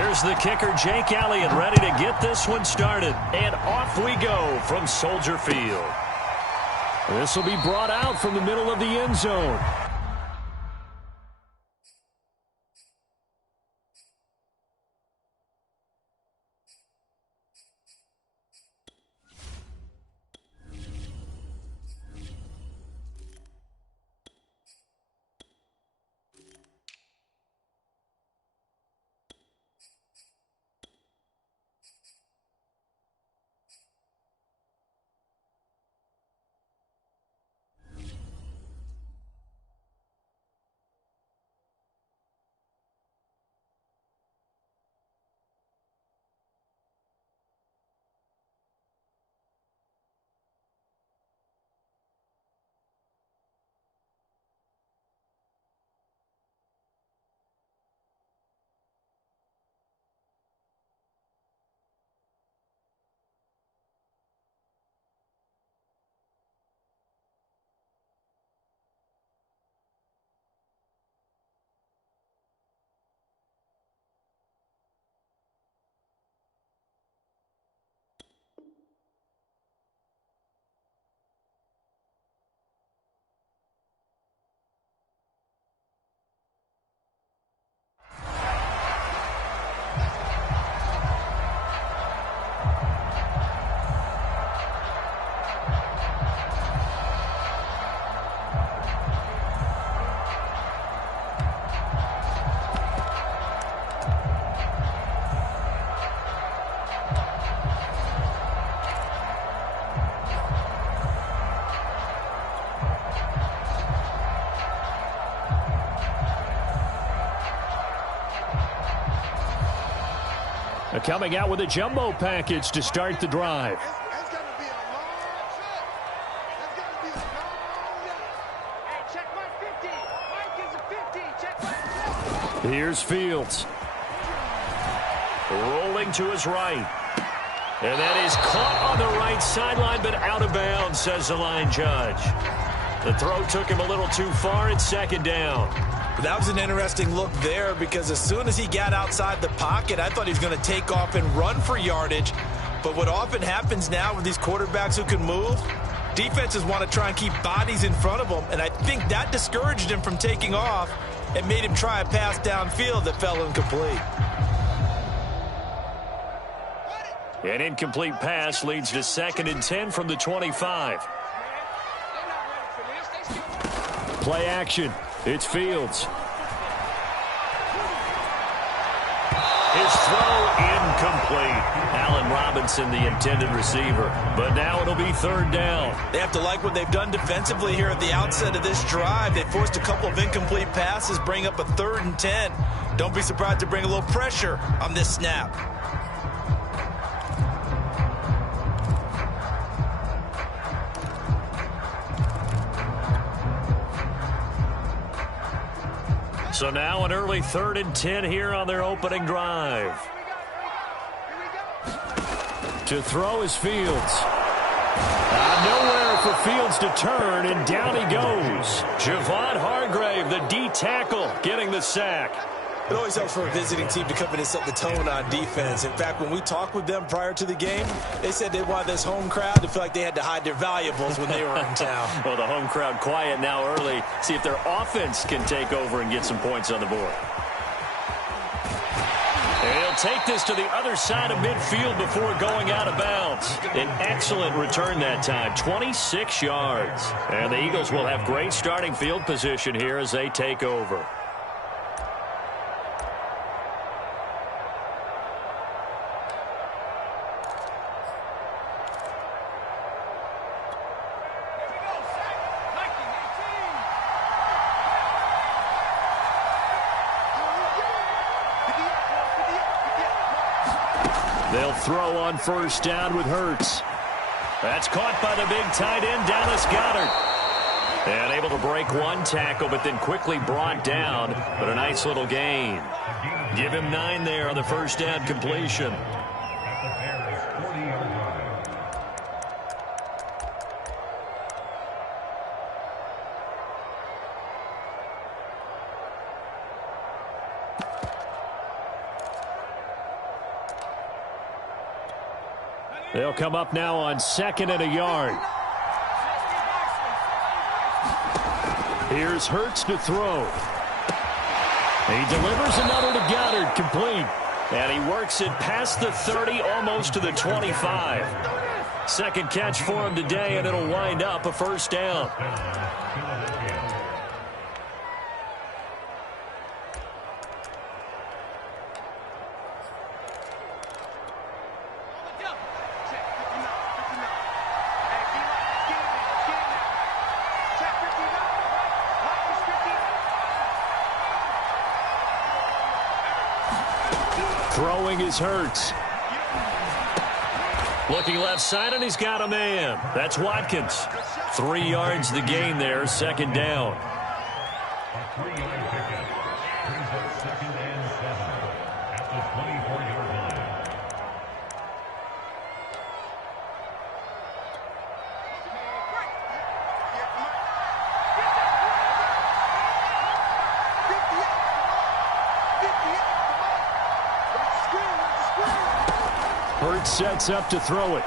Here's the kicker, Jake Elliott, ready to get this one started. And off we go from Soldier Field. This will be brought out from the middle of the end zone. Coming out with a jumbo package to start the drive. Here's Fields. Rolling to his right. And that is caught on the right sideline, but out of bounds, says the line judge. The throw took him a little too far. It's second down. That was an interesting look there because as soon as he got outside the pocket, I thought he was going to take off and run for yardage. But what often happens now with these quarterbacks who can move, defenses want to try and keep bodies in front of them. And I think that discouraged him from taking off and made him try a pass downfield that fell incomplete. An incomplete pass leads to 2nd and 10 from the 25. Play action. It's Fields. His throw incomplete. Allen Robinson, the intended receiver. But now it'll be 3rd down. They have to like what they've done defensively here at the outset of this drive. They forced a couple of incomplete passes, bring up a 3rd and 10. Don't be surprised to bring a little pressure on this snap. So now an early 3rd and 10 here on their opening drive. To throw is Fields. Nowhere for Fields to turn, and down he goes. Javon Hargrave, the D tackle, getting the sack. It always helps for a visiting team to come in and set the tone on defense. In fact, when we talked with them prior to the game, they said they wanted this home crowd to feel like they had to hide their valuables when they were in town. Well, the home crowd quiet now early. See if their offense can take over and get some points on the board. And he'll take this to the other side of midfield before going out of bounds. An excellent return that time, 26 yards. And the Eagles will have great starting field position here as they take over. They'll throw on 1st down with Hurts. That's caught by the big tight end, Dallas Goedert. And able to break one tackle, but then quickly brought down. But a nice little gain. Give him 9 there on the 1st down completion. They'll come up now on 2nd and a yard. Here's Hurts to throw. He delivers another to Goddard, complete. And he works it past the 30, almost to the 25. Second catch for him today, and it'll wind up a first down. Throwing is Hurts. Looking left side, and he's got a man. That's Watkins. 3 yards the gain there, second down. Hurts sets up to throw it.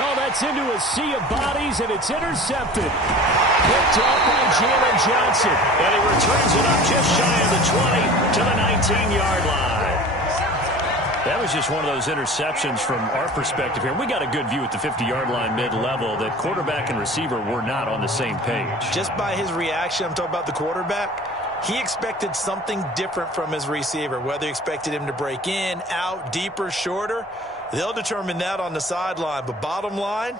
Oh, that's into a sea of bodies, and it's intercepted. Picked off by Jalen Johnson. And he returns it up just shy of the 20 to the 19-yard line. That was just one of those interceptions from our perspective here. We got a good view at the 50-yard line mid-level that quarterback and receiver were not on the same page. Just by his reaction, I'm talking about the quarterback, he expected something different from his receiver, whether he expected him to break in, out, deeper, shorter. They'll determine that on the sideline. But bottom line,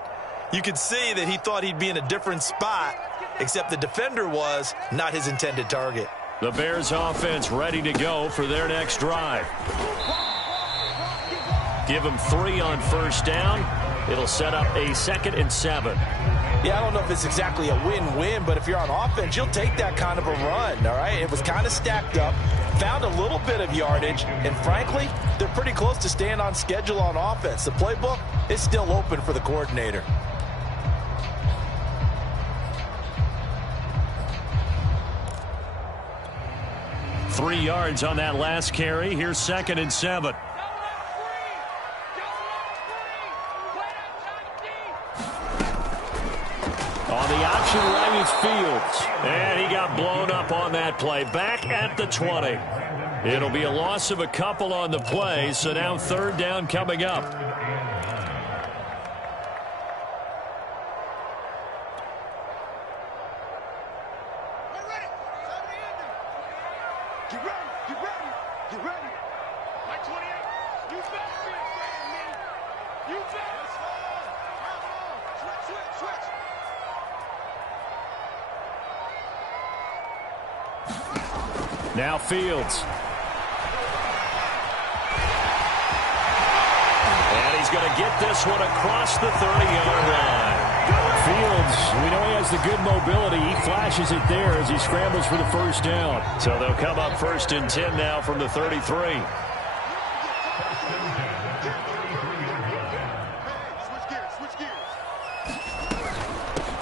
you could see that he thought he'd be in a different spot, except the defender was not his intended target. The Bears offense ready to go for their next drive. Give them 3 on first down. It'll set up a 2nd and 7. Yeah, I don't know if it's exactly a win-win, but if you're on offense, you'll take that kind of a run, all right? It was kind of stacked up, found a little bit of yardage, and frankly, they're pretty close to staying on schedule on offense. The playbook is still open for the coordinator. Three yards on that last carry. Here's 2nd and 7. On the option right is Fields. And he got blown up on that play. Back at the 20. It'll be a loss of a couple on the play, so now 3rd down coming up. Now Fields. And he's going to get this one across the 30-yard line. Fields, we know he has the good mobility. He flashes it there as he scrambles for the first down. So they'll come up 1st and 10 now from the 33.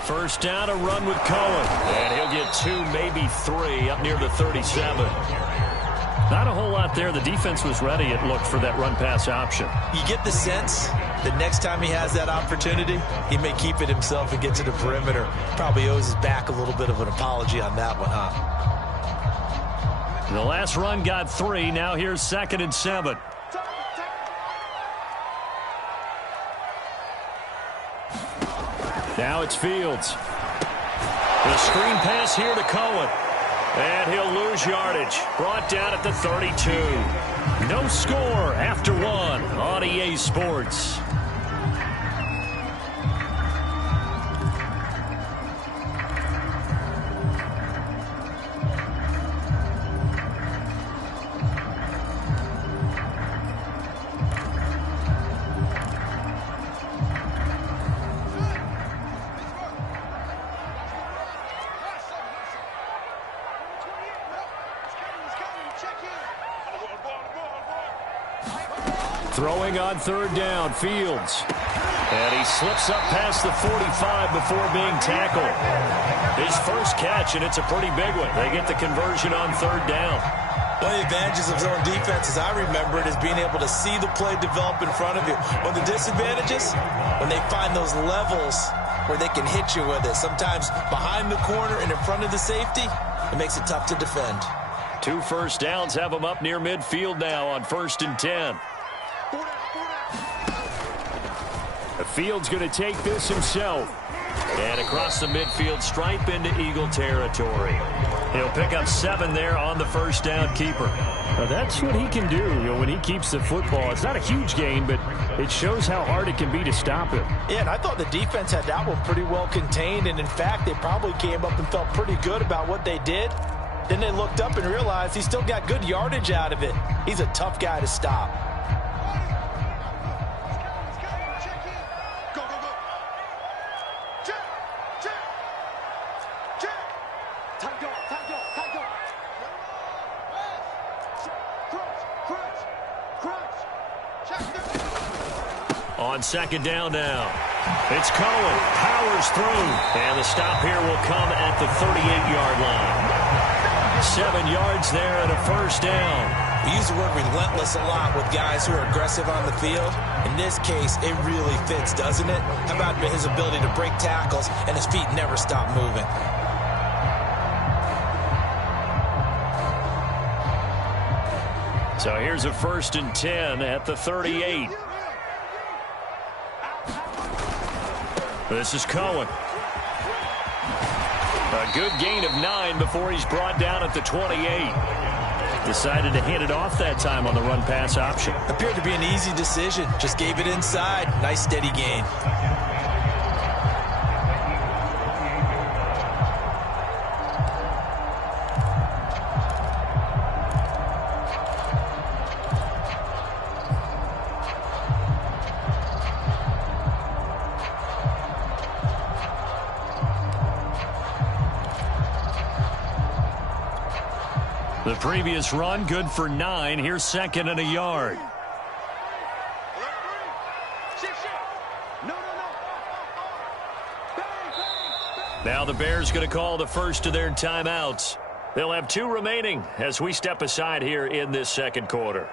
First down, a run with Cohen. And he'll get 2, maybe 3 up near the 37. Not a whole lot there. The defense was ready, it looked, for that run-pass option. You get the sense that next time he has that opportunity, he may keep it himself and get to the perimeter. Probably owes his back a little bit of an apology on that one, huh? The last run got 3. Now here's 2nd and 7. Now it's Fields. The screen pass here to Cohen. And he'll lose yardage. Brought down at the 32. No score after 1 on EA Sports. Throwing on 3rd down, Fields. And he slips up past the 45 before being tackled. His first catch, and it's a pretty big one. They get the conversion on 3rd down. One of the advantages of zone defense, as I remember it, is being able to see the play develop in front of you. One of the disadvantages, when they find those levels where they can hit you with it, sometimes behind the corner and in front of the safety, it makes it tough to defend. 2 first downs have them up near midfield now on 1st and 10. The Field's going to take this himself. And across the midfield stripe into Eagle territory. He'll pick up 7 there on the first down keeper. Now that's what he can do, when he keeps the football. It's not a huge gain, but it shows how hard it can be to stop him. Yeah, and I thought the defense had that one pretty well contained, and in fact, they probably came up and felt pretty good about what they did. Then they looked up and realized he still got good yardage out of it. He's a tough guy to stop. On 2nd down now. It's Cohen. Powers through. And the stop here will come at the 38-yard line. 7 yards there and a first down. We use the word relentless a lot with guys who are aggressive on the field. In this case, it really fits, doesn't it? How about his ability to break tackles and his feet never stop moving? So here's a 1st and 10 at the 38. This is Cohen. A good gain of 9 before he's brought down at the 28. Decided to hand it off that time on the run-pass option. Appeared to be an easy decision. Just gave it inside. Nice steady gain. The previous run, good for 9. Here's 2nd and a yard. Now the Bears going to call the first of their timeouts. They'll have 2 remaining as we step aside here in this 2nd quarter.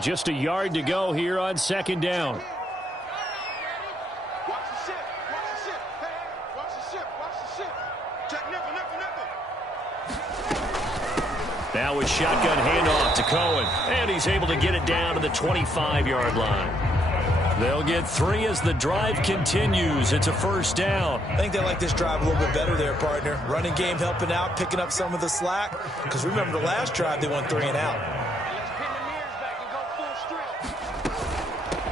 Just a yard to go here on 2nd down. Now with shotgun handoff to Cohen. And he's able to get it down to the 25-yard line. They'll get 3 as the drive continues. It's a first down. I think they like this drive a little bit better there, partner. Running game helping out, picking up some of the slack. Because remember the last drive, they went 3 and out.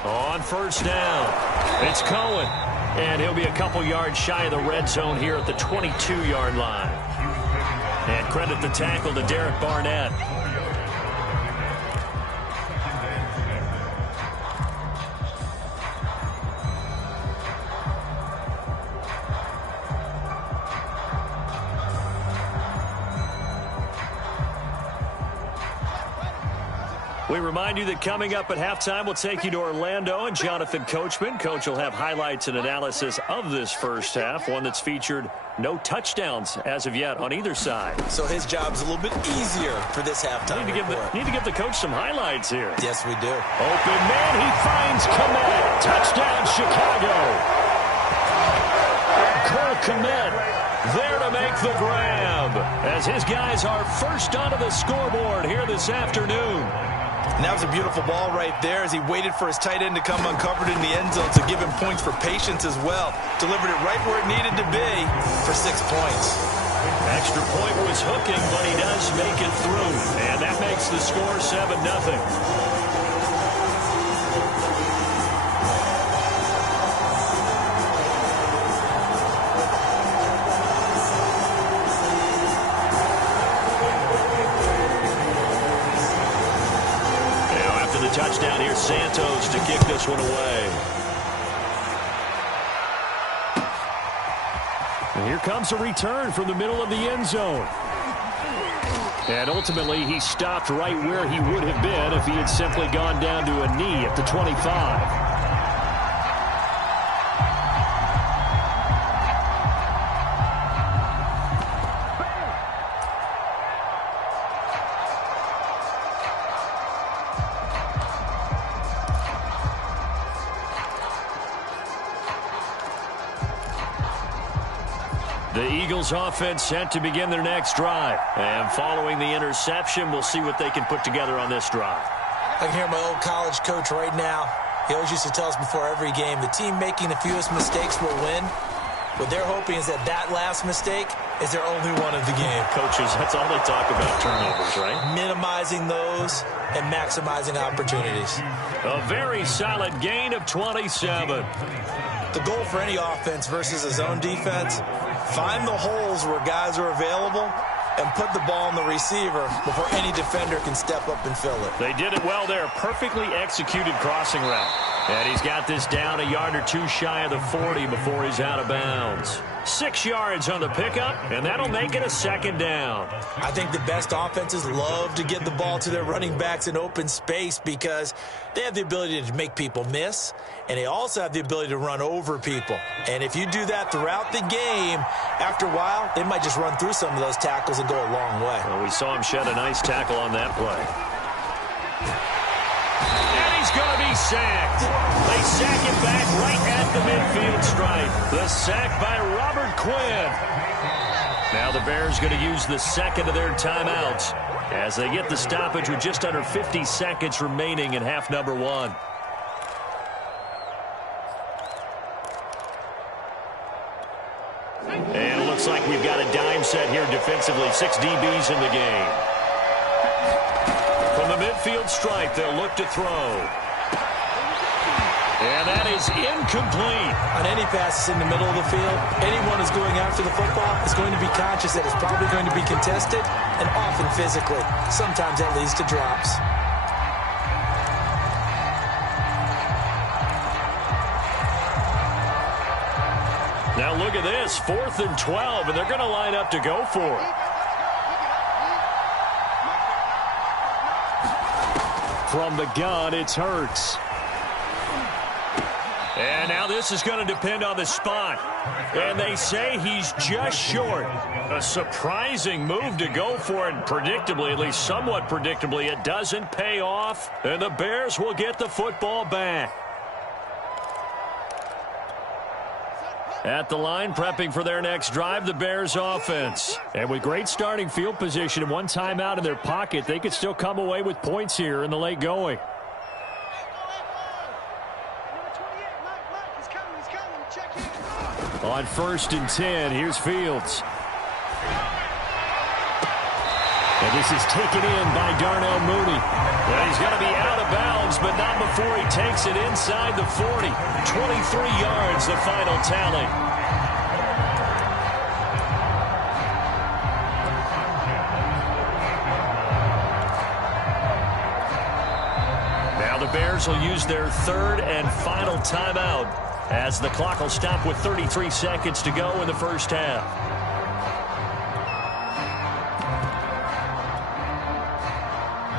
On first down, it's Cohen. And he'll be a couple yards shy of the red zone here at the 22-yard line. And credit the tackle to Derek Barnett. We remind you that coming up at halftime, we'll take you to Orlando and Jonathan Coachman. Coach will have highlights and analysis of this first half, one that's featured no touchdowns as of yet on either side. So his job's a little bit easier for this halftime report. Need to give the coach some highlights here. Yes, we do. Open man, he finds Kmet. Touchdown, Chicago. Cole Kmet there to make the grab as his guys are first onto the scoreboard here this afternoon. And that was a beautiful ball right there as he waited for his tight end to come uncovered in the end zone to give him points for patience as well. Delivered it right where it needed to be for 6 points. Extra point was hooking, but he does make it through. And that makes the score 7-0. Touchdown here, Santos to kick this one away. And here comes a return from the middle of the end zone. And ultimately, he stopped right where he would have been if he had simply gone down to a knee at the 25. The Eagles offense set to begin their next drive. And following the interception, we'll see what they can put together on this drive. I can hear my old college coach right now. He always used to tell us before every game, the team making the fewest mistakes will win. What they're hoping is that last mistake is their only one of the game. Coaches, that's all they talk about, turnovers, right? Minimizing those and maximizing opportunities. A very solid gain of 27. The goal for any offense versus a zone defense, find the holes where guys are available and put the ball on the receiver before any defender can step up and fill it. They did it well there. Perfectly executed crossing route. And he's got this down a yard or two shy of the 40 before he's out of bounds. 6 yards on the pickup, and that'll make it a second down. I think the best offenses love to get the ball to their running backs in open space because they have the ability to make people miss, and they also have the ability to run over people. And if you do that throughout the game, after a while, they might just run through some of those tackles and go a long way. Well, we saw him shed a nice tackle on that play. And he's going to be sacked. They sack him back right at the midfield stripe. The sack by Robert Quinn. Now the Bears going to use the second of their timeouts as they get the stoppage with just under 50 seconds remaining in half number 1. And it looks like we've got a dime set here defensively. 6 DBs in the game. From the midfield stripe, they'll look to throw. And that is incomplete. On any passes in the middle of the field, anyone who's going after the football is going to be conscious that it's probably going to be contested and often physically. Sometimes that leads to drops. Now look at this, 4th and 12, and they're going to line up to go for it. From the gun, it's Hurts. And now this is going to depend on the spot. And they say he's just short. A surprising move to go for it. Predictably, at least somewhat predictably, it doesn't pay off. And the Bears will get the football back. At the line, prepping for their next drive, the Bears offense. And with great starting field position and one timeout in their pocket, they could still come away with points here in the late going. On 1st and 10, here's Fields. And this is taken in by Darnell Mooney. Well, he's going to be out of bounds, but not before he takes it inside the 40. 23 yards, the final tally. Now the Bears will use their 3rd and final timeout as the clock will stop with 33 seconds to go in the first half.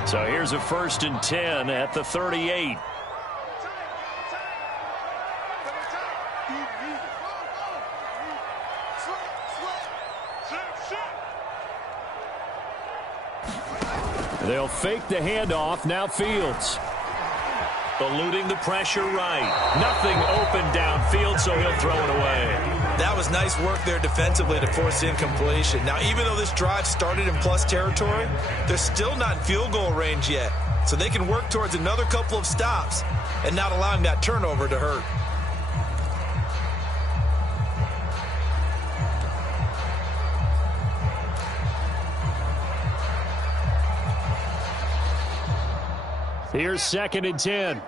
So here's a 1st and 10 at the 38. They'll fake the handoff. Now Fields. Eluding the pressure right. Nothing open downfield, so he'll throw it away. That was nice work there defensively to force incompletion. Now, even though this drive started in plus territory, they're still not in field goal range yet. So they can work towards another couple of stops and not allowing that turnover to hurt. Here's 2nd and 10.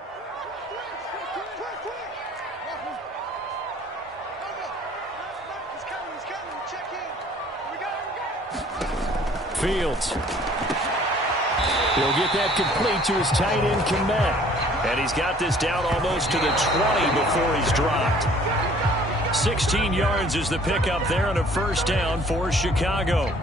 Fields. He'll get that complete to his tight end, Kmet. And he's got this down almost to the 20 before he's dropped. 16 yards is the pickup there on a 1st down for Chicago.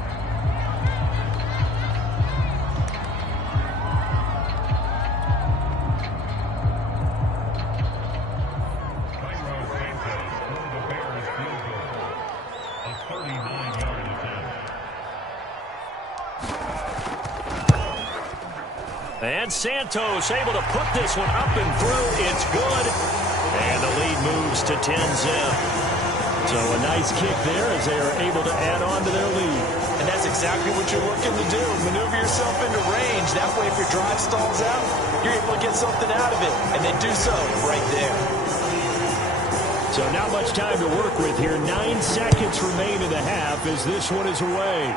And Santos able to put this one up and through. It's good. And the lead moves to 10-zip. So a nice kick there as they are able to add on to their lead. And that's exactly what you're looking to do. Maneuver yourself into range. That way, if your drive stalls out, you're able to get something out of it. And they do so right there. So not much time to work with here. 9 seconds remain in the half as this one is away.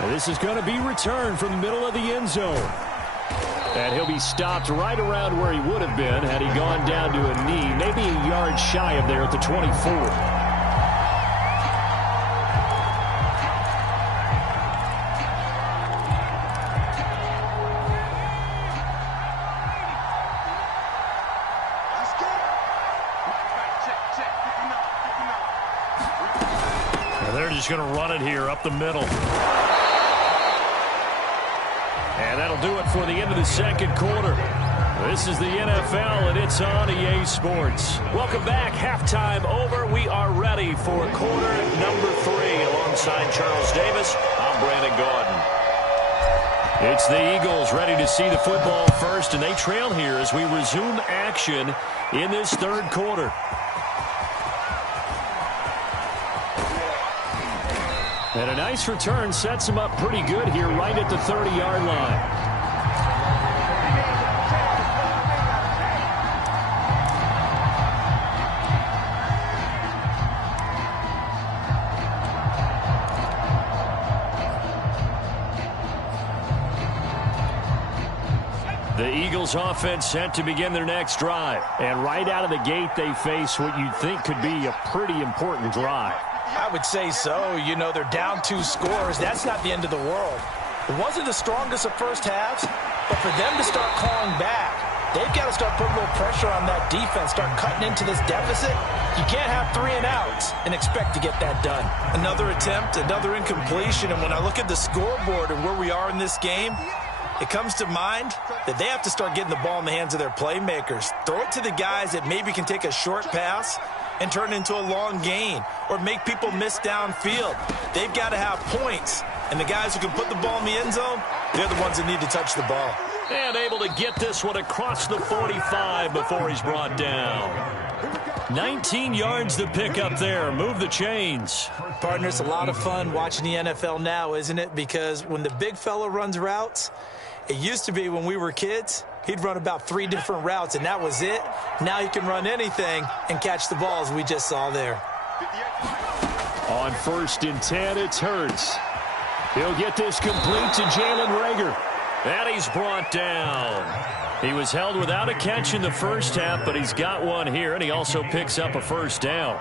And this is going to be returned from the middle of the end zone. And he'll be stopped right around where he would have been had he gone down to a knee, maybe a yard shy of there at the 24. They're just going to run it here up the middle. And that'll do it for the end of the second quarter. This is the NFL, and it's on EA Sports. Welcome back. Halftime over. We are ready for quarter number 3. Alongside Charles Davis, I'm Brandon Gaudin. It's the Eagles ready to see the football first, and they trail here as we resume action in this third quarter. And a nice return sets him up pretty good here right at the 30-yard line. The Eagles offense set to begin their next drive. And right out of the gate, they face what you'd think could be a pretty important drive. I would say so. You know, they're down 2 scores. That's not the end of the world. It wasn't the strongest of first halves, but for them to start clawing back, they've got to start putting a little pressure on that defense, start cutting into this deficit. You can't have 3 and outs and expect to get that done. Another attempt, another incompletion, and when I look at the scoreboard and where we are in this game, it comes to mind that they have to start getting the ball in the hands of their playmakers. Throw it to the guys that maybe can take a short pass and turn it into a long gain or make people miss downfield. They've got to have points, and the guys who can put the ball in the end zone, they're the ones that need to touch the ball. And able to get this one across the 45 before he's brought down. 19 yards to pick up there. Move the chains. Partner, it's a lot of fun watching the NFL now, isn't it? Because when the big fella runs routes, it used to be when we were kids, he'd run about 3 different routes, and that was it. Now he can run anything and catch the ball, as we just saw there. On 1st and 10, it's Hurts. He'll get this complete to Jalen Reagor. And he's brought down. He was held without a catch in the first half, but he's got one here, and he also picks up a first down.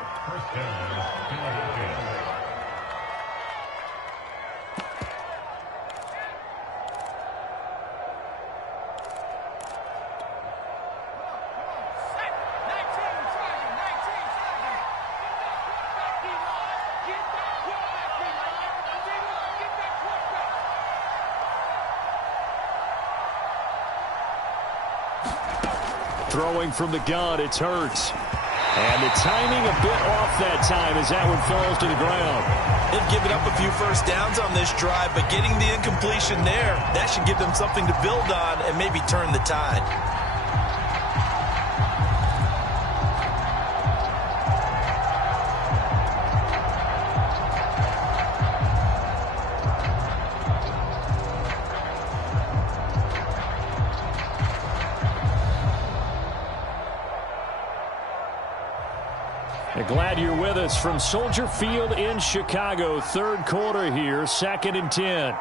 Throwing from the gun, it's Hurts. And the timing a bit off that time as that one falls to the ground. They've given up a few first downs on this drive, but getting the incompletion there, that should give them something to build on and maybe turn the tide. Glad you're with us from Soldier Field in Chicago. Third quarter here, 2nd and 10.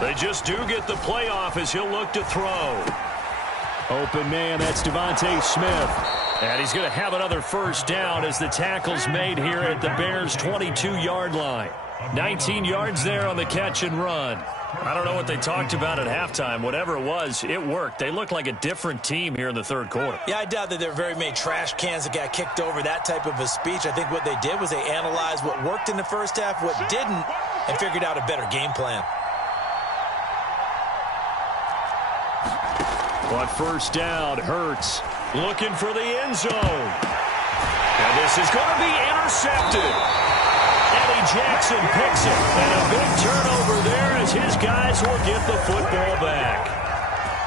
They just do get the playoff as he'll look to throw. Open man, that's Devontae Smith. And he's going to have another first down as the tackle's made here at the Bears' 22-yard line. 19 yards there on the catch and run. I don't know what they talked about at halftime. Whatever it was, it worked. They looked like a different team here in the third quarter. Yeah, I doubt that there were very many trash cans that got kicked over, that type of a speech. I think what they did was they analyzed what worked in the first half, what didn't, and figured out a better game plan. On first down, Hurts looking for the end zone. And this is going to be intercepted. Eddie Jackson picks it. And a big turnover there as his guys will get the football back.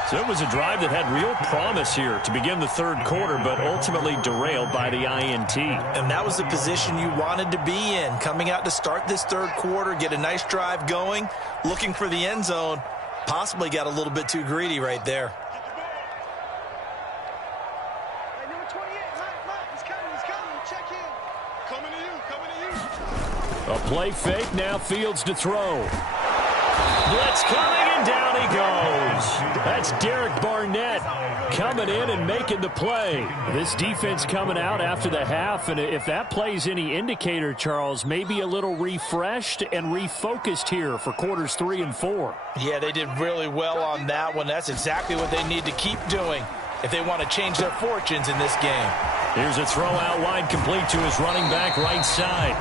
So it was a drive that had real promise here to begin the third quarter, but ultimately derailed by the INT. And that was the position you wanted to be in, coming out to start this third quarter, get a nice drive going, looking for the end zone. Possibly got a little bit too greedy right there. A play fake, now Fields to throw. Blitz coming, and down he goes. That's Derek Barnett coming in and making the play. This defense coming out after the half, and if that play's any indicator, Charles, maybe a little refreshed and refocused here for quarters 3 and 4. Yeah, they did really well on that one. That's exactly what they need to keep doing if they want to change their fortunes in this game. Here's a throw out wide, complete to his running back right side.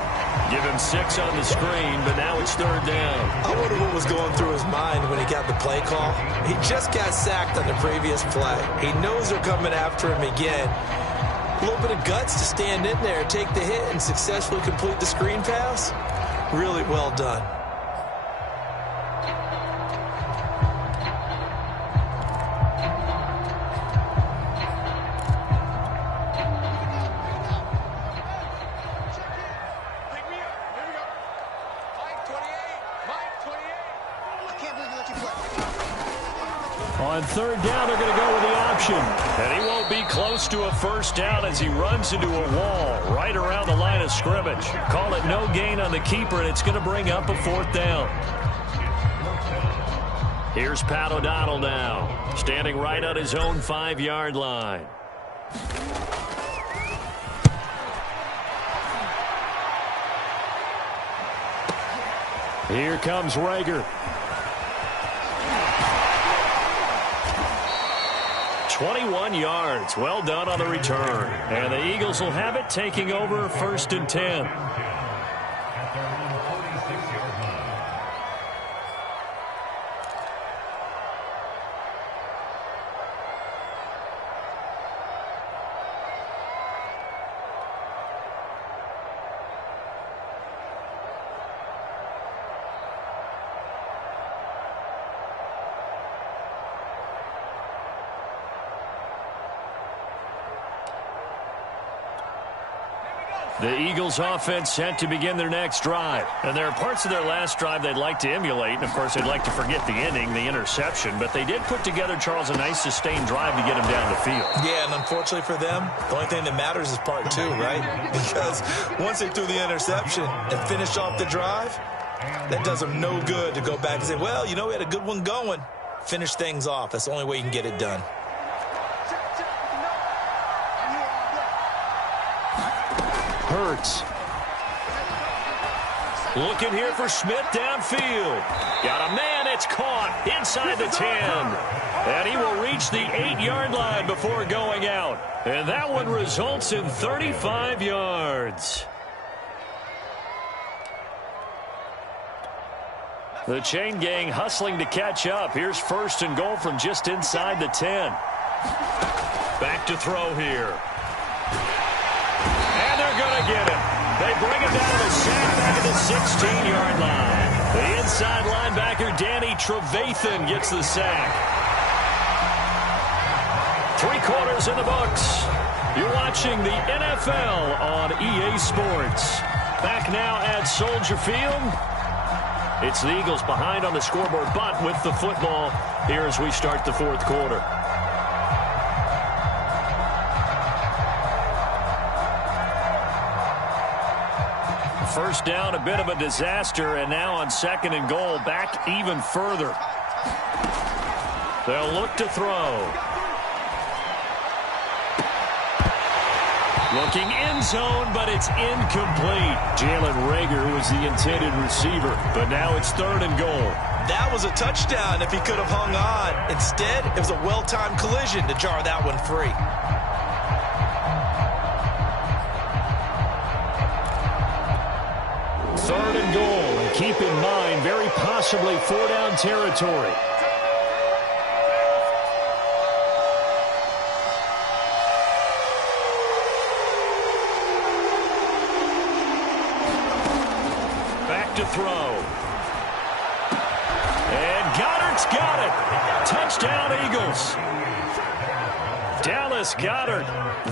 Give him 6 on the screen, but now it's third down. I wonder what was going through his mind when he got the play call. He just got sacked on the previous play. He knows they're coming after him again. A little bit of guts to stand in there, take the hit, and successfully complete the screen pass. Really well done. On third down, they're going to go with the option. And he won't be close to a first down as he runs into a wall right around the line of scrimmage. Call it no gain on the keeper, and it's going to bring up a fourth down. Here's Pat O'Donnell now, standing right on his own 5-yard line. Here comes Rager. 21 yards. Well done on the return. And the Eagles will have it, taking over 1st and 10. The Eagles offense set to begin their next drive. And there are parts of their last drive they'd like to emulate. And, of course, they'd like to forget the ending, the interception. But they did put together, Charles, a nice sustained drive to get him down the field. Yeah, and unfortunately for them, the only thing that matters is part 2, right? Because once they threw the interception and finished off the drive, that does them no good to go back and say, well, you know, we had a good one going. Finish things off. That's the only way you can get it done. Hurts. Looking here for Smith downfield. Got a man, it's caught inside the 10. And he will reach the 8-yard line before going out. And that one results in 35 yards. The chain gang hustling to catch up. Here's 1st and goal from just inside the 10. Back to throw here. And they're going to get him. They bring him down to the sack back at the 16-yard line. The inside linebacker, Danny Trevathan, gets the sack. 3 quarters in the books. You're watching the NFL on EA Sports. Back now at Soldier Field. It's the Eagles behind on the scoreboard, but with the football here as we start the 4th quarter. First down, a bit of a disaster, and now on 2nd and goal, back even further. They'll look to throw. Looking end zone, but it's incomplete. Jalen Rager was the intended receiver, but now it's 3rd and goal. That was a touchdown if he could have hung on. Instead, it was a well-timed collision to jar that one free. 3rd and goal, and keep in mind, very possibly 4-down territory. Back to throw. And Goddard It's got it. Touchdown, Eagles. Dallas Goedert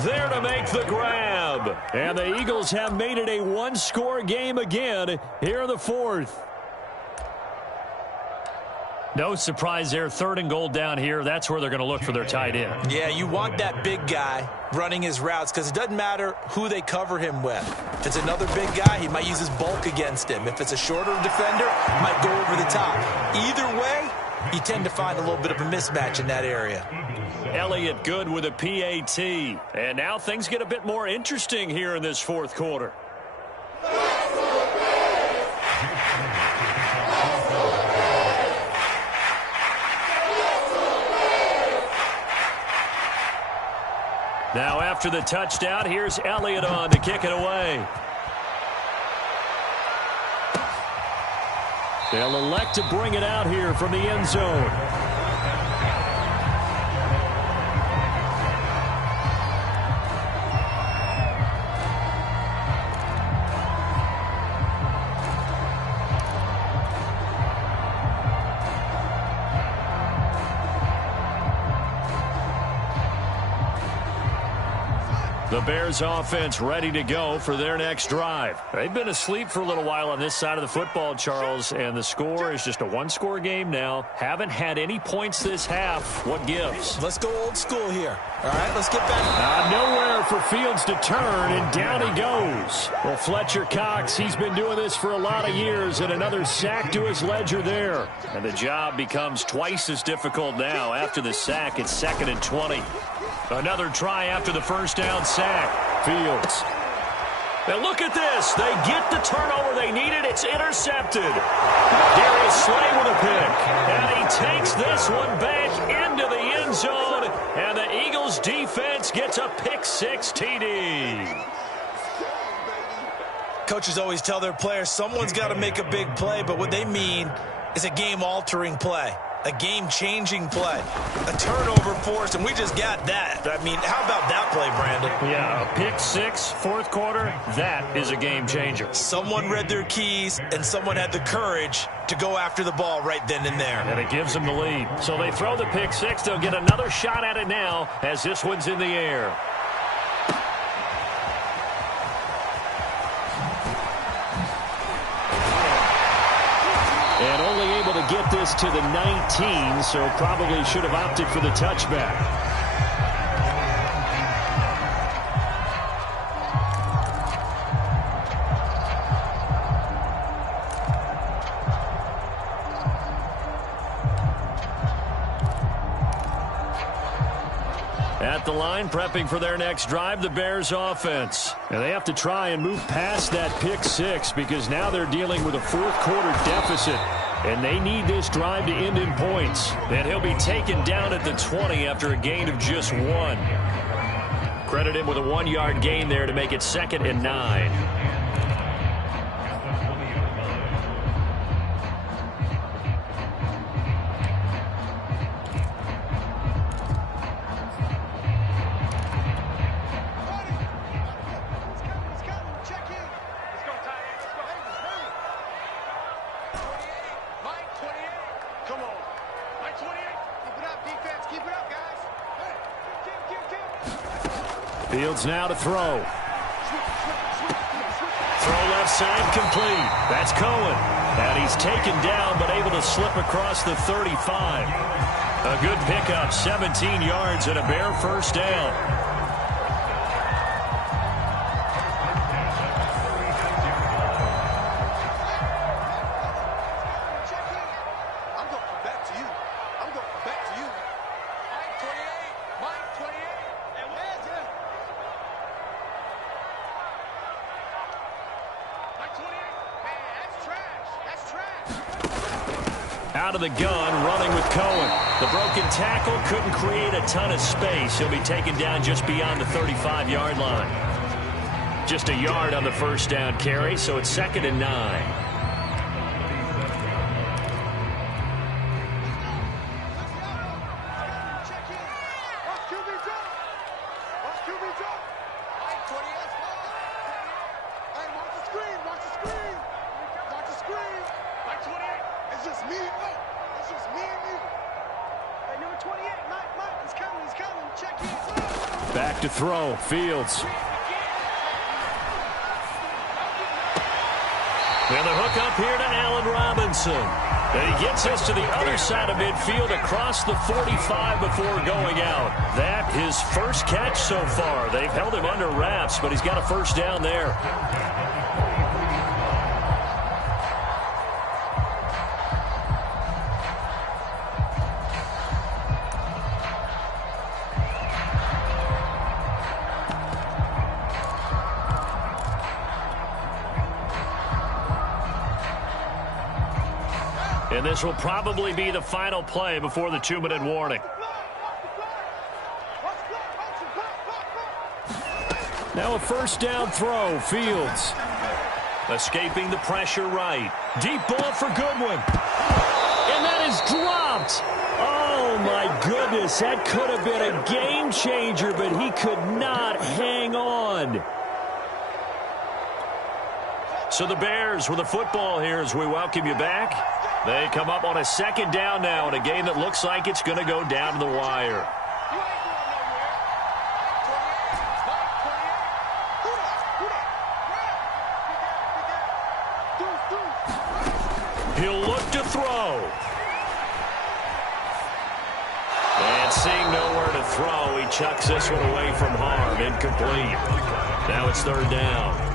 there to make the grab. And the Eagles have made it a one-score game again here in the fourth. No surprise there. 3rd and goal down here. That's where they're going to look for their tight end. Yeah, you want that big guy running his routes because it doesn't matter who they cover him with. If it's another big guy, he might use his bulk against him. If it's a shorter defender, he might go over the top. Either way, you tend to find a little bit of a mismatch in that area. Elliott good with a PAT. And now things get a bit more interesting here in this fourth quarter. Now after the touchdown, here's Elliott on to kick it away. They'll elect to bring it out here from the end zone. The Bears offense ready to go for their next drive. They've been asleep for a little while on this side of the football, Charles, and the score is just a one-score game now. Haven't had any points this half. What gives? Let's go old school here. All right, let's get back. Nowhere for Fields to turn, and down he goes. Well, Fletcher Cox, he's been doing this for a lot of years, and another sack to his ledger there. And the job becomes twice as difficult now. After the sack, it's 2nd and 20. Another try after the first down sack. Fields. Now look at this. They get the turnover they needed. It's intercepted. Darius Slay with a pick. And he takes this one back into the end zone. And the Eagles defense gets a pick-6 TD. Coaches always tell their players someone's got to make a big play, but what they mean is a game-altering play. A game-changing play. A turnover forced, and we just got that. I mean, how about that play, Brandon? Yeah, a pick-6, fourth quarter, that is a game-changer. Someone read their keys, and someone had the courage to go after the ball right then and there. And it gives them the lead. So they throw the pick-6. They'll get another shot at it now as this one's in the air. And only able to get this to the 19, so probably should have opted for the touchback. At the line, prepping for their next drive, the Bears offense. And they have to try and move past that pick-6 because now they're dealing with a fourth quarter deficit. And they need this drive to end in points. And he'll be taken down at the 20 after a gain of just 1. Credit him with a 1-yard gain there to make it 2nd and 9. Fields now to throw. Throw left side complete. That's Cohen. And he's taken down but able to slip across the 35. A good pickup, 17 yards and a Bear first down. Out of the gun, running with Cohen. The broken tackle couldn't create a ton of space. He'll be taken down just beyond the 35-yard line. Just a yard on the first down carry, so it's 2nd and 9. It's just me and you. Back to throw, Fields. And the hook up here to Allen Robinson. And he gets us to the other side of midfield across the 45 before going out. That his first catch so far. They've held him under wraps, but he's got a first down there. And this will probably be the final play before the 2-minute warning. Now a first down throw, Fields. Escaping the pressure right. Deep ball for Goodwin. And that is dropped. Oh, my goodness. That could have been a game changer, but he could not hang on. So the Bears with the football here as we welcome you back. They come up on a second down now in a game that looks like it's going to go down to the wire. He'll look to throw. And seeing nowhere to throw, he chucks this one away from harm. Incomplete. Now it's third down.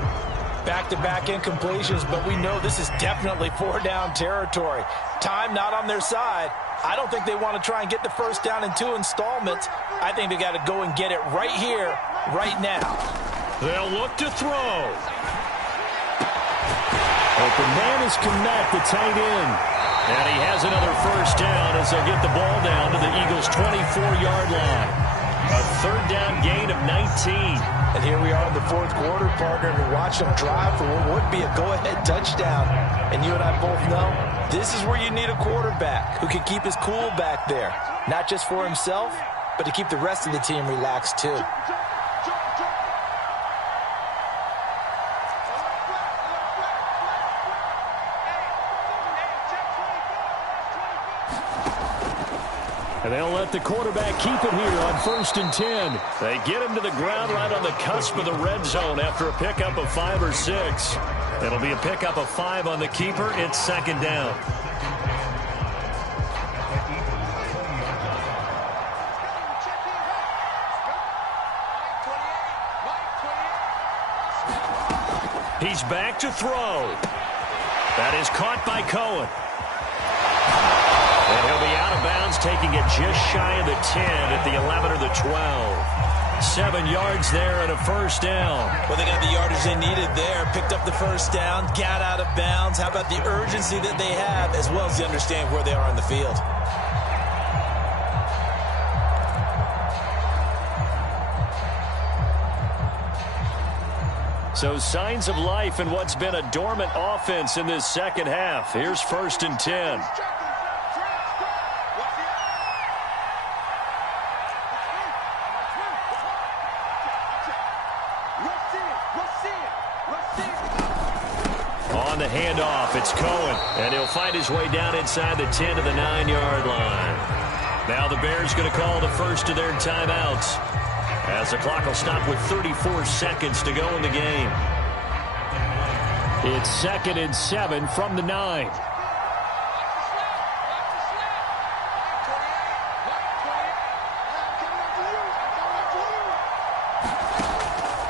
Back-to-back incompletions, but we know this is definitely 4-down territory. Time not on their side. I don't think they want to try and get the first down in 2 installments. I think they got to go and get it right here, right now. They'll look to throw. Open man is Kmet, the tight end. And he has another first down as they'll get the ball down to the Eagles' 24-yard line. A third down gain of 19. And here we are in the fourth quarter, partner, and watch them drive for what would be a go-ahead touchdown. And you and I both know this is where you need a quarterback who can keep his cool back there. Not just for himself, but to keep the rest of the team relaxed too. And they'll let the quarterback keep it here on 1st and 10. They get him to the ground right on the cusp of the red zone after a pickup of 5 or 6. It'll be a pickup of 5 on the keeper. It's second down. He's back to throw. That is caught by Cohen. And he'll be out of bounds, taking it just shy of the 10 at the 11 or the 12. 7 yards there and a first down. Well, they got the yardage they needed there. Picked up the first down, got out of bounds. How about the urgency that they have, as well as the understanding where they are on the field? So signs of life in what's been a dormant offense in this second half. Here's 1st and 10. On the handoff, it's Cohen, and he'll find his way down inside the 10 to the 9-yard line. Now the Bears going to call the first of their timeouts, as the clock will stop with 34 seconds to go in the game. It's 2nd and 7 from the 9.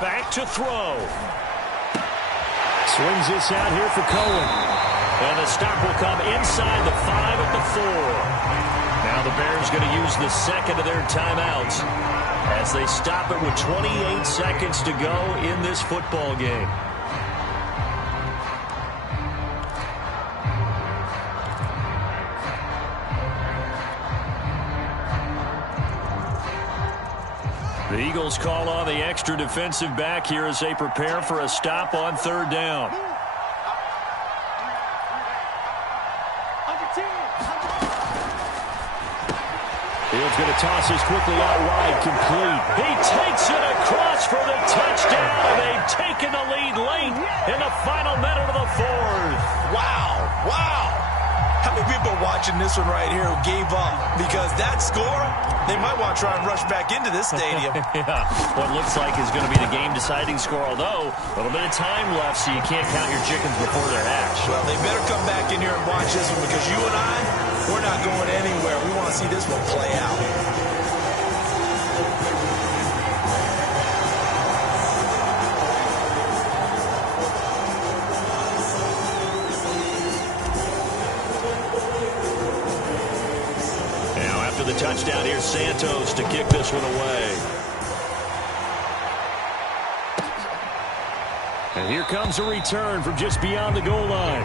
Back to throw. Swings this out here for Cohen. And the stop will come inside the 5 at the 4. Now the Bears going to use the second of their timeouts as they stop it with 28 seconds to go in this football game. The Eagles call on the extra defensive back here as they prepare for a stop on third down. Fields going to toss this quickly out wide, complete. He takes it across for the touchdown, and they've taken the lead late in the final minute of the fourth. Wow, wow. How many people are watching this one right here who gave up? Because that score, they might want to try and rush back into this stadium. Yeah, what looks like is going to be the game-deciding score, although a little bit of time left, so you can't count your chickens before they're hatched. Well, they better come back in here and watch this one, because you and I, we're not going anywhere. We want to see this one play out. The touchdown here, Santos to kick this one away. And here comes a return from just beyond the goal line.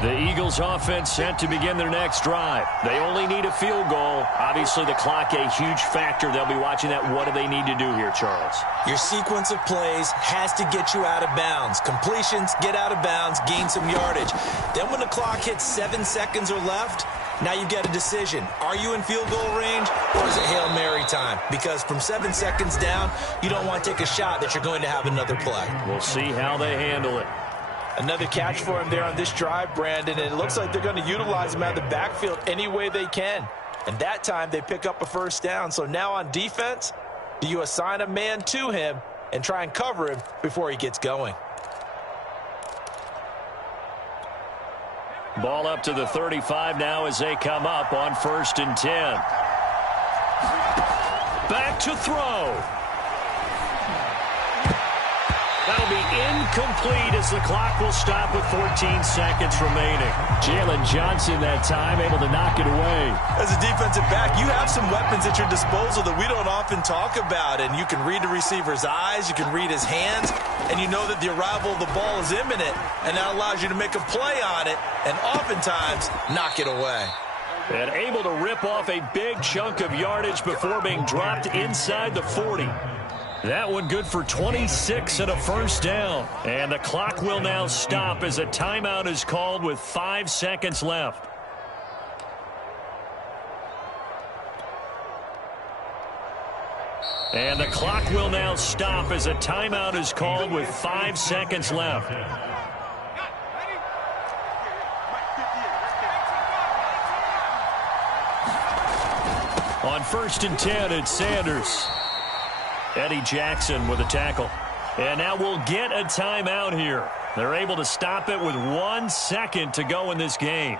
The Eagles offense set to begin their next drive. They only need a field goal. Obviously, the clock a huge factor. They'll be watching that. What do they need to do here, Charles? Your sequence of plays has to get you out of bounds. Completions, get out of bounds, gain some yardage. Then when the clock hits 7 seconds or left, now you've got a decision. Are you in field goal range, or is it Hail Mary time? Because from 7 seconds down, you don't want to take a shot that you're going to have another play. We'll see how they handle it. Another catch for him there on this drive, Brandon, and it looks like they're going to utilize him out of the backfield any way they can. And that time they pick up a first down. So now on defense, do you assign a man to him and try and cover him before he gets going? Ball up to the 35 now as they come up on 1st and 10. Back to throw. That'll be incomplete as the clock will stop with 14 seconds remaining. Jalen Johnson that time able to knock it away. As a defensive back, you have some weapons at your disposal that we don't often talk about. And you can read the receiver's eyes, you can read his hands, and you know that the arrival of the ball is imminent. And that allows you to make a play on it and oftentimes knock it away. And able to rip off a big chunk of yardage before being dropped inside the 40. That one good for 26 and a first down. And the clock will now stop as a timeout is called with 5 seconds left. And the clock will now stop as a timeout is called with 5 seconds left. On 1st and 10, it's Sanders. Eddie Jackson with a tackle. And now we'll get a timeout here. They're able to stop it with 1 second to go in this game.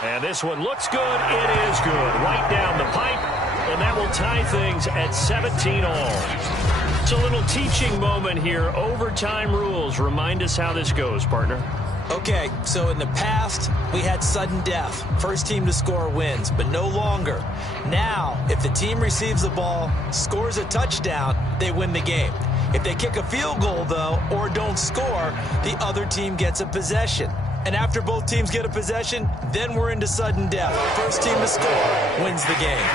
And this one looks good. It is good. Right down the pipe. And that will tie things at 17 all. It's a little teaching moment here. Overtime rules. Remind us how this goes, partner. Okay, so in the past, we had sudden death. First team to score wins, but no longer. Now, if the team receives the ball, scores a touchdown, they win the game. If they kick a field goal, though, or don't score, the other team gets a possession. And after both teams get a possession, then we're into sudden death. First team to score wins the game.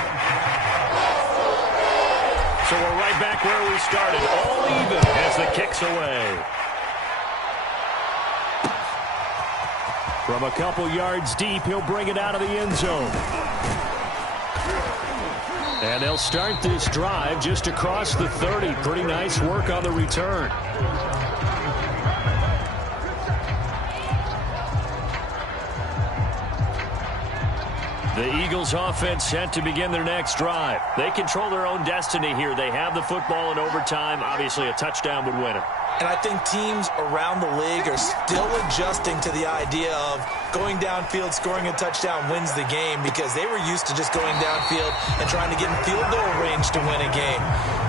So we're right back where we started, all even as the kick's away. From a couple yards deep, he'll bring it out of the end zone. And they'll start this drive just across the 30. Pretty nice work on the return. The Eagles offense set to begin their next drive. They control their own destiny here. They have the football in overtime. Obviously, a touchdown would win it. And I think teams around the league are still adjusting to the idea of going downfield, scoring a touchdown wins the game, because they were used to just going downfield and trying to get in field goal range to win a game.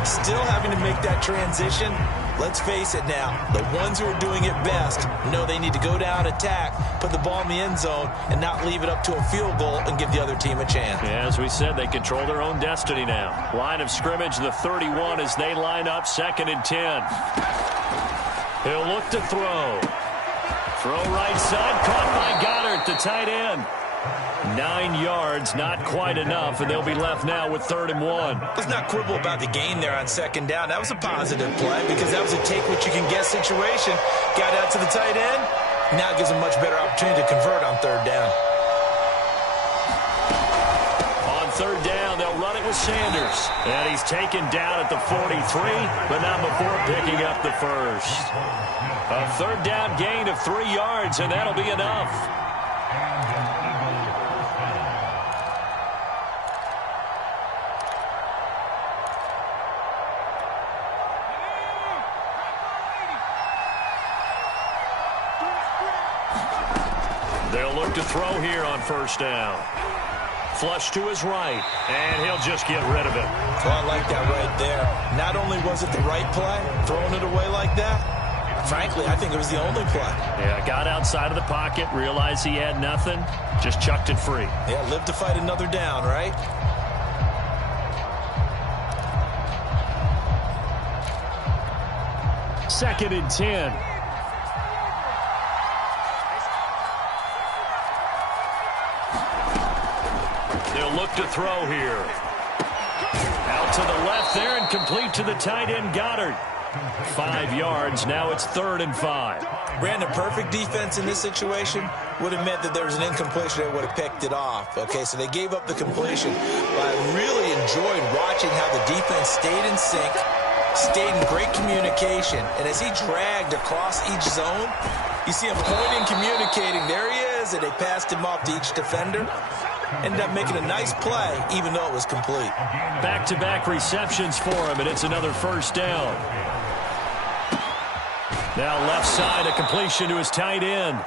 Still having to make that transition. Let's face it now, the ones who are doing it best know they need to go down, attack, put the ball in the end zone, and not leave it up to a field goal and give the other team a chance. Yeah, as we said, they control their own destiny now. Line of scrimmage, the 31 as they line up, 2nd and 10. He'll look to throw. Throw right side, caught by Goddard, the tight end. 9 yards, not quite enough, and they'll be left now with 3rd and 1. Let's not quibble about the gain there on 2nd down. That was a positive play because that was a take-what-you-can-get situation. Got out to the tight end. Now it gives them much better opportunity to convert on 3rd down. On 3rd down, they'll run it with Sanders. And he's taken down at the 43, but not before picking up the first. A 3rd down gain of 3 yards, and that'll be enough. They'll look to throw here on 1st down. Flush to his right, and he'll just get rid of it. Oh, I like that right there. Not only was it the right play, throwing it away like that, frankly, I think it was the only play. Yeah, got outside of the pocket, realized he had nothing, just chucked it free. Yeah, live to fight another down, right? Second and 10. They'll look to throw here. Out to the left there and complete to the tight end, Goddard. 5 yards. Now it's 3rd and 5. Brandon, perfect defense in this situation would have meant that there was an incompletion. They would have picked it off. Okay, so they gave up the completion. But I really enjoyed watching how the defense stayed in sync, stayed in great communication. And as he dragged across each zone, you see him pointing, communicating. There he is, and they passed him off to each defender. Ended up making a nice play, even though it was complete. Back-to-back receptions for him, and it's another 1st down. Now left side, a completion to his tight end.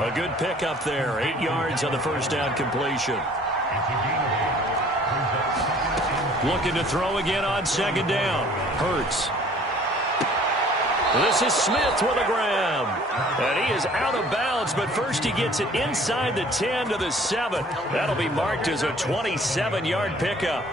A good pickup there. 8 yards on the 1st down completion. Looking to throw again on 2nd down. Hurts. This is Smith with a grab. And he is out of bounds, but first he gets it inside the 10 to the 7. That'll be marked as a 27-yard pickup.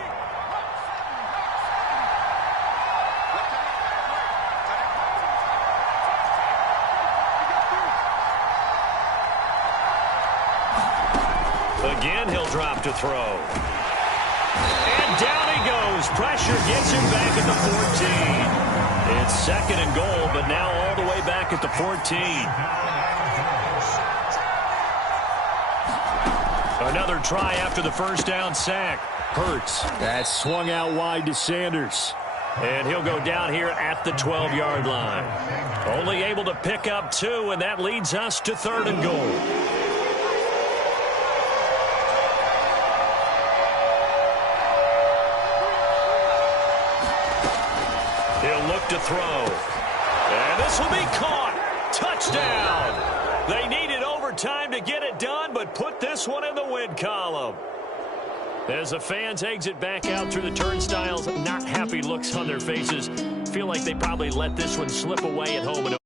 Again, he'll drop to throw. And down he goes. Pressure gets him back at the 14. It's 2nd and goal, but now all the way back at the 14. Another try after the 1st down sack. Hurts. That swung out wide to Sanders. And he'll go down here at the 12-yard line. Only able to pick up 2, and that leads us to 3rd and goal. He'll look to throw. And this will be caught. Touchdown. They needed overtime to get it done, but put this one in the win column. As the fans exit back out through the turnstiles, not happy looks on their faces. Feel like they probably let this one slip away at home.